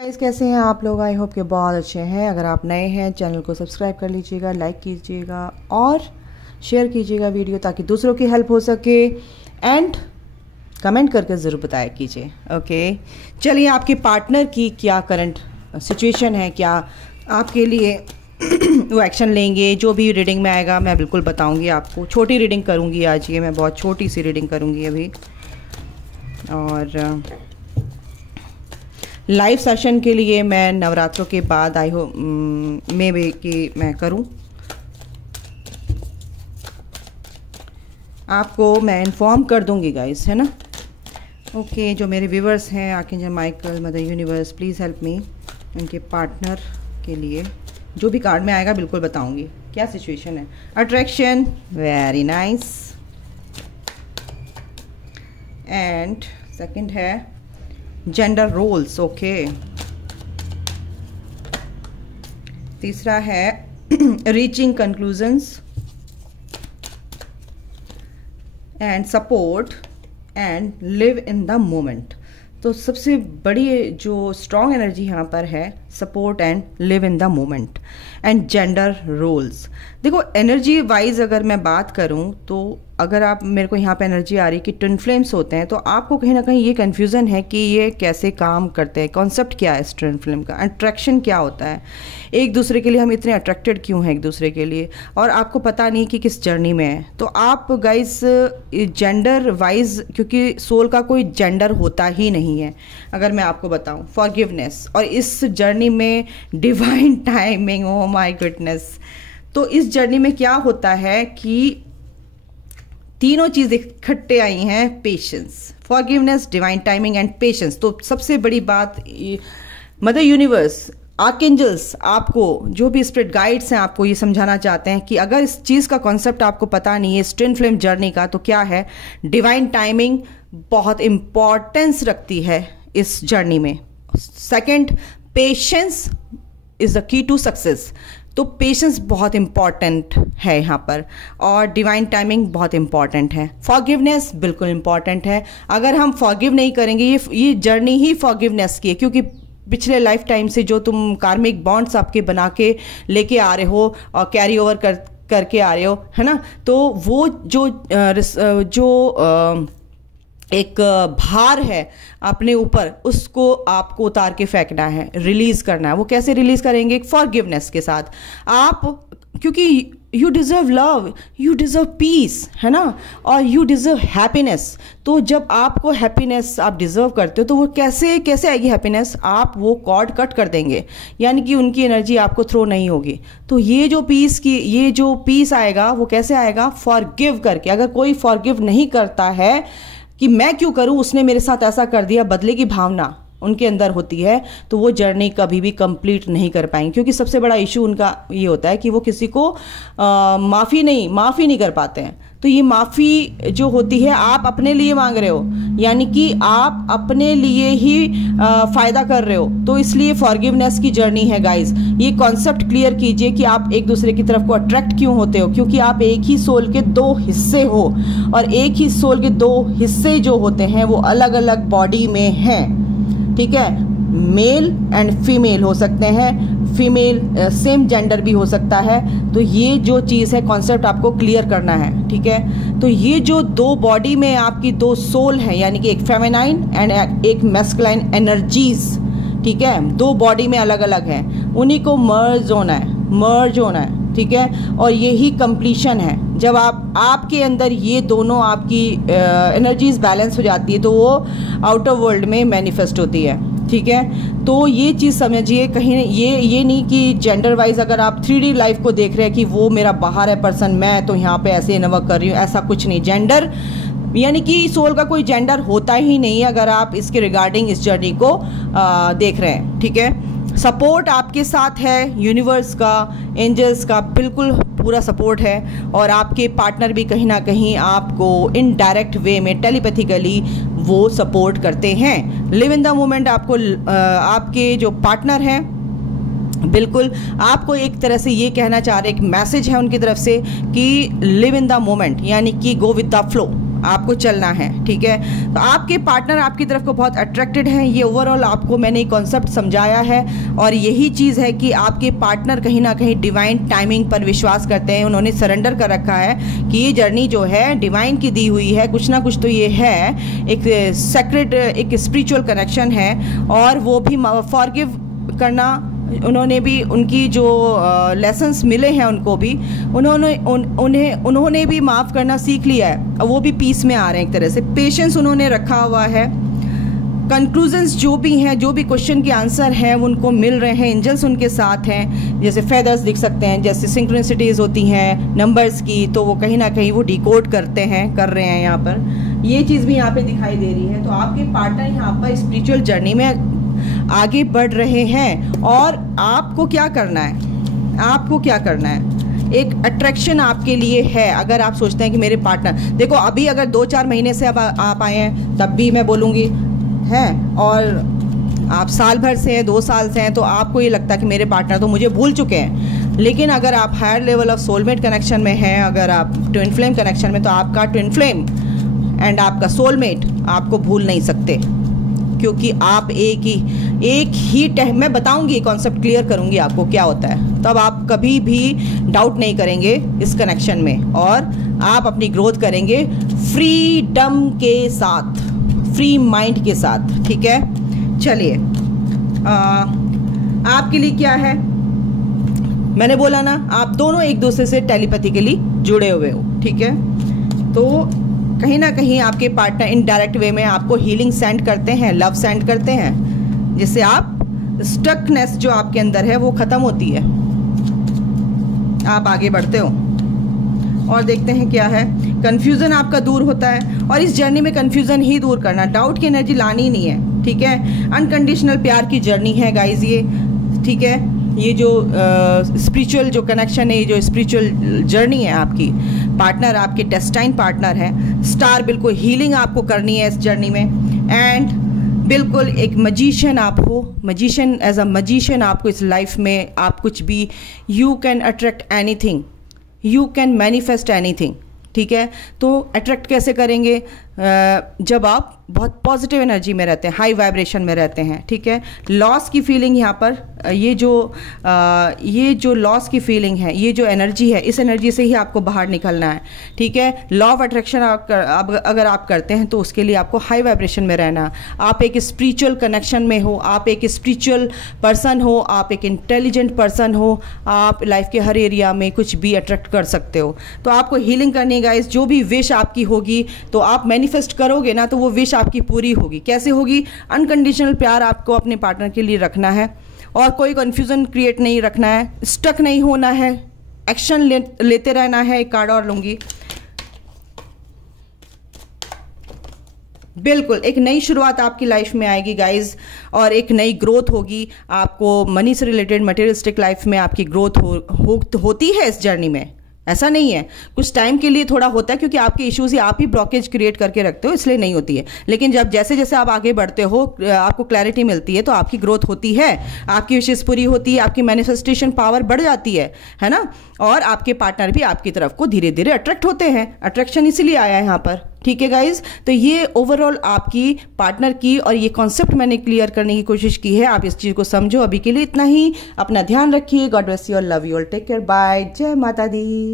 Guys, कैसे हैं आप लोग? आई होप कि बहुत अच्छे हैं। अगर आप नए हैं चैनल को सब्सक्राइब कर लीजिएगा, लाइक कीजिएगा और शेयर कीजिएगा वीडियो, ताकि दूसरों की हेल्प हो सके। एंड कमेंट करके ज़रूर बताया कीजिए। ओके, चलिए, आपके पार्टनर की क्या करंट सिचुएशन है, क्या आपके लिए वो एक्शन लेंगे, जो भी रीडिंग में आएगा मैं बिल्कुल बताऊंगी आपको। छोटी रीडिंग करूंगी आज, ये मैं बहुत छोटी सी रीडिंग करूंगी अभी। और लाइव सेशन के लिए मैं नवरात्रों के बाद आई हो मे बे कि मैं करूं, आपको मैं इन्फॉर्म कर दूंगी गाइस, है ना। ओके, जो मेरे व्यूवर्स हैं, archangel Michael, mother universe, please help me. उनके पार्टनर के लिए जो भी कार्ड में आएगा बिल्कुल बताऊंगी क्या सिचुएशन है। Attraction, very nice. And second है जेंडर रोल्स। ओके, तीसरा है reaching conclusions and support and live in the moment. तो सबसे बड़ी जो स्ट्रॉन्ग एनर्जी यहाँ पर है support and live in the moment and gender roles. देखो, एनर्जी वाइज अगर मैं बात करूँ तो अगर आप मेरे को यहाँ पे एनर्जी आ रही है कि ट्विन फ्लेम्स होते हैं, तो आपको कहीं ना कहीं ये कन्फ्यूज़न है कि ये कैसे काम करते हैं, कॉन्सेप्ट क्या है इस ट्विन फ्लेम का, अट्रैक्शन क्या होता है, एक दूसरे के लिए हम इतने अट्रैक्टेड क्यों हैं एक दूसरे के लिए, और आपको पता नहीं कि किस जर्नी में है। तो आप गाइस जेंडर वाइज, क्योंकि सोल का कोई जेंडर होता ही नहीं है, अगर मैं आपको बताऊं, फॉरगिवनेस और इस जर्नी में divine timing, oh my goodness. तो इस जर्नी में क्या होता है कि तीनों चीज़ इकट्ठे आई हैं, patience, forgiveness, divine timing and patience. तो सबसे बड़ी बात, मदर यूनिवर्स, आर्कएंजल्स, आपको जो भी स्पिरिट गाइड्स हैं आपको ये समझाना चाहते हैं कि अगर इस चीज़ का कॉन्सेप्ट आपको पता नहीं है, ट्विन फ्लेम जर्नी का, तो क्या है, डिवाइन टाइमिंग बहुत इंपॉर्टेंस रखती है इस जर्नी में। Second, patience is the key to success. तो पेशेंस बहुत इंपॉर्टेंट है यहाँ पर, और डिवाइन टाइमिंग बहुत इंपॉर्टेंट है। फॉरगिवनेस बिल्कुल इंपॉर्टेंट है। अगर हम फॉरगिव नहीं करेंगे, ये जर्नी ही फॉरगिवनेस की है, क्योंकि पिछले लाइफ टाइम से जो तुम कार्मिक बॉन्ड्स आपके बना के लेके आ रहे हो और कैरी ओवर करके आ रहे हो, है ना, तो वो जो एक भार है अपने ऊपर, उसको आपको उतार के फेंकना है, रिलीज करना है। वो कैसे रिलीज करेंगे? फॉरगिवनेस के साथ। आप, क्योंकि you deserve love, you deserve peace, है ना, और यू डिज़र्व हैप्पीनेस। तो जब आपको हैप्पीनेस आप डिज़र्व करते हो, तो वो कैसे कैसे आएगी हैप्पीनेस? आप वो कॉर्ड कट कर देंगे, यानी कि उनकी एनर्जी आपको थ्रो नहीं होगी। तो ये जो पीस आएगा वो कैसे आएगा? फॉरगिव करके। अगर कोई फॉरगिव नहीं करता है कि मैं क्यों करूं, उसने मेरे साथ ऐसा कर दिया, बदले की भावना उनके अंदर होती है, तो वो जर्नी कभी भी कंप्लीट नहीं कर पाएंगे। क्योंकि सबसे बड़ा इशू उनका ये होता है कि वो किसी को माफ़ी नहीं कर पाते हैं। तो ये माफ़ी जो होती है आप अपने लिए मांग रहे हो, यानी कि आप अपने लिए ही फ़ायदा कर रहे हो। तो इसलिए फॉरगिवनेस की जर्नी है गाइज। ये कॉन्सेप्ट क्लियर कीजिए कि आप एक दूसरे की तरफ को अट्रैक्ट क्यों होते हो, क्योंकि आप एक ही सोल के दो हिस्से हो, और एक ही सोल के दो हिस्से जो होते हैं वो अलग अलग बॉडी में हैं। ठीक है, मेल एंड फीमेल हो सकते हैं, फीमेल सेम जेंडर भी हो सकता है। तो ये जो चीज़ है, कॉन्सेप्ट आपको क्लियर करना है। ठीक है, तो ये जो दो बॉडी में आपकी दो सोल है, यानी कि एक फेमिनाइन एंड एक मैस्कुलाइन एनर्जीज, ठीक है, दो बॉडी में अलग अलग है, उन्हीं को मर्ज होना है। ठीक है, और यही कंप्लीशन है। जब आपके अंदर ये दोनों आपकी एनर्जीज बैलेंस हो जाती है, तो वो आउटर वर्ल्ड में मैनिफेस्ट होती है। ठीक है, तो ये चीज़ समझिए, कहीं ये नहीं कि जेंडर वाइज अगर आप 3D लाइफ को देख रहे हैं कि वो मेरा बाहर है पर्सन, मैं तो यहाँ पे ऐसे वर्क कर रही हूँ, ऐसा कुछ नहीं। जेंडर यानी कि सोल का कोई जेंडर होता ही नहीं है, अगर आप इसके रिगार्डिंग इस जर्नी को देख रहे हैं। ठीक है, सपोर्ट आपके साथ है, यूनिवर्स का, एंजल्स का बिल्कुल पूरा सपोर्ट है, और आपके पार्टनर भी कहीं ना कहीं आपको इनडायरेक्ट वे में टेलीपैथिकली वो सपोर्ट करते हैं। लिव इन द मोमेंट आपको आपके जो पार्टनर हैं बिल्कुल आपको एक तरह से ये कहना चाह रहे, एक मैसेज है उनकी तरफ से कि लिव इन द मोमेंट, यानी कि गो विद द फ्लो। आपको चलना है, ठीक है। तो आपके पार्टनर आपकी तरफ को बहुत अट्रैक्टेड हैं, ये ओवरऑल आपको मैंने कॉन्सेप्ट समझाया है। और यही चीज़ है कि आपके पार्टनर कहीं ना कहीं डिवाइन टाइमिंग पर विश्वास करते हैं, उन्होंने सरेंडर कर रखा है कि ये जर्नी जो है डिवाइन की दी हुई है, कुछ ना कुछ तो ये है, एक सेक्रेट, एक स्पिरिचुअल कनेक्शन है। और वो भी फॉरगिव करना, उन्होंने भी उनकी जो लेसन्स मिले हैं उनको भी उन्होंने भी माफ़ करना सीख लिया है, वो भी पीस में आ रहे हैं एक तरह से। पेशेंस उन्होंने रखा हुआ है। कंक्लूजन्स जो भी हैं, जो भी क्वेश्चन के आंसर हैं उनको मिल रहे हैं, एंजल्स उनके साथ हैं, जैसे फेदर्स दिख सकते हैं, जैसे सिंक्रोनिसिटीज़ होती हैं नंबर्स की, तो वो कहीं ना कहीं वो डिकोड कर रहे हैं यहाँ पर। ये चीज़ भी यहाँ पे दिखाई दे रही है। तो आपके पार्टनर यहाँ पर स्पिरिचुअल जर्नी में आगे बढ़ रहे हैं। और आपको क्या करना है, आपको क्या करना है, एक अट्रैक्शन आपके लिए है। अगर आप सोचते हैं कि मेरे पार्टनर, देखो अभी अगर 2-4 महीने से अब आप आए हैं तब भी मैं बोलूँगी हैं, और आप साल भर से हैं, 2 साल से हैं, तो आपको ये लगता है कि मेरे पार्टनर तो मुझे भूल चुके हैं। लेकिन अगर आप higher level of soulmate connection में हैं, अगर आप ट्विन फ्लेम कनेक्शन में, तो आपका ट्विन फ्लेम एंड आपका सोलमेट आपको भूल नहीं सकते, क्योंकि आप एक ही मैं बताऊंगी, कॉन्सेप्ट क्लियर करूंगी आपको क्या होता है, तब आप कभी भी डाउट नहीं करेंगे इस कनेक्शन में, और आप अपनी ग्रोथ करेंगे फ्रीडम के साथ, फ्री माइंड के साथ, ठीक है। चलिए, आपके लिए क्या है, मैंने बोला ना, आप दोनों एक दूसरे से टेलीपैथिकली जुड़े हुए हो, ठीक है। तो कहीं ना कहीं आपके पार्टनर इनडायरेक्ट वे में आपको हीलिंग सेंड करते हैं, लव सेंड करते हैं, जिससे आप स्टकनेस जो आपके अंदर है वो ख़त्म होती है, आप आगे बढ़ते हो। और देखते हैं क्या है, कन्फ्यूज़न आपका दूर होता है। और इस जर्नी में कन्फ्यूज़न ही दूर करना, डाउट की एनर्जी लानी नहीं है, ठीक है। अनकंडीशनल प्यार की जर्नी है गाइज ये, ठीक है। ये जो स्पिरिचुअल जो कनेक्शन है, ये जो स्पिरिचुअल जर्नी है, आपकी पार्टनर आपके डेस्टाइन पार्टनर है। स्टार बिल्कुल हीलिंग आपको करनी है इस जर्नी में। एंड बिल्कुल एक मजीशियन आप हो, मजीशियन, एज अ मजीशियन आपको इस लाइफ में आप कुछ भी, you can attract anything, you can manifest anything, ठीक है। तो अट्रैक्ट कैसे करेंगे, जब आप बहुत पॉजिटिव एनर्जी में रहते हैं, हाई वाइब्रेशन में रहते हैं, ठीक है। लॉस की फीलिंग यहाँ पर, ये जो लॉस की फीलिंग है, ये जो एनर्जी है, इस एनर्जी से ही आपको बाहर निकलना है, ठीक है। लॉ ऑफ अट्रैक्शन अगर आप करते हैं तो उसके लिए आपको हाई वाइब्रेशन में रहना। आप एक स्पिरिचुअल कनेक्शन में हो, आप एक स्पिरिचुअल पर्सन हो, आप एक इंटेलिजेंट पर्सन हो, आप लाइफ के हर एरिया में कुछ भी अट्रैक्ट कर सकते हो। तो आपको हीलिंग करनी है गाइस। जो भी विश आपकी होगी, तो आप मैनिफेस्ट करोगे ना, तो वो विश आपकी पूरी होगी। कैसे होगी, अनकंडीशनल प्यार आपको अपने पार्टनर के लिए रखना है, और कोई कंफ्यूजन क्रिएट नहीं रखना है, स्टक नहीं होना है, एक्शन लेते रहना है। एक कार्ड और लूंगी, बिल्कुल एक नई शुरुआत आपकी लाइफ में आएगी गाइज, और एक नई ग्रोथ होगी। आपको मनी से रिलेटेड मटेरियलिस्टिक लाइफ में आपकी ग्रोथ होती है इस जर्नी में, ऐसा नहीं है। कुछ टाइम के लिए थोड़ा होता है, क्योंकि आपके इश्यूज ही आप ही ब्लॉकेज क्रिएट करके रखते हो, इसलिए नहीं होती है। लेकिन जब जैसे जैसे आप आगे बढ़ते हो, आपको क्लैरिटी मिलती है, तो आपकी ग्रोथ होती है, आपकी विशेष पूरी होती है, आपकी मैनिफेस्टेशन पावर बढ़ जाती है ना। और आपके पार्टनर भी आपकी तरफ को धीरे धीरे अट्रैक्ट होते हैं। अट्रैक्शन इसीलिए आया है यहाँ पर, ठीक है गाइज। तो ये ओवरऑल आपकी पार्टनर की, और ये कॉन्सेप्ट मैंने क्लियर करने की कोशिश की है, आप इस चीज़ को समझो। अभी के लिए इतना ही, अपना ध्यान रखिए। God bless you all, love you all, take care, bye, जय माता दी।